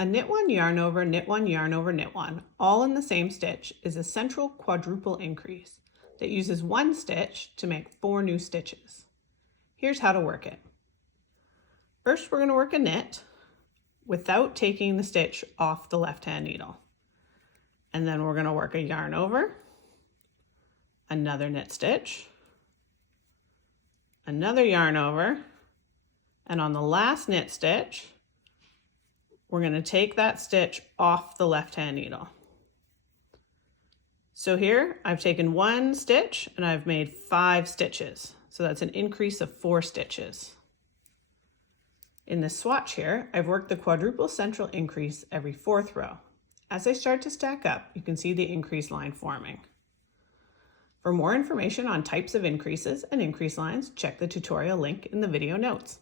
A knit one, yarn over, knit one, yarn over, knit one, all in the same stitch is a central quadruple increase that uses one stitch to make 4 new stitches. Here's how to work it. First, we're going to work a knit without taking the stitch off the left-hand needle. And then we're going to work a yarn over, another knit stitch, another yarn over, and on the last knit stitch, we're going to take that stitch off the left-hand needle. So here I've taken 1 stitch and I've made 5 stitches. So that's an increase of 4 stitches. In this swatch here, I've worked the quadruple central increase every 4th row. As I start to stack up, you can see the increase line forming. For more information on types of increases and increase lines, check the tutorial link in the video notes.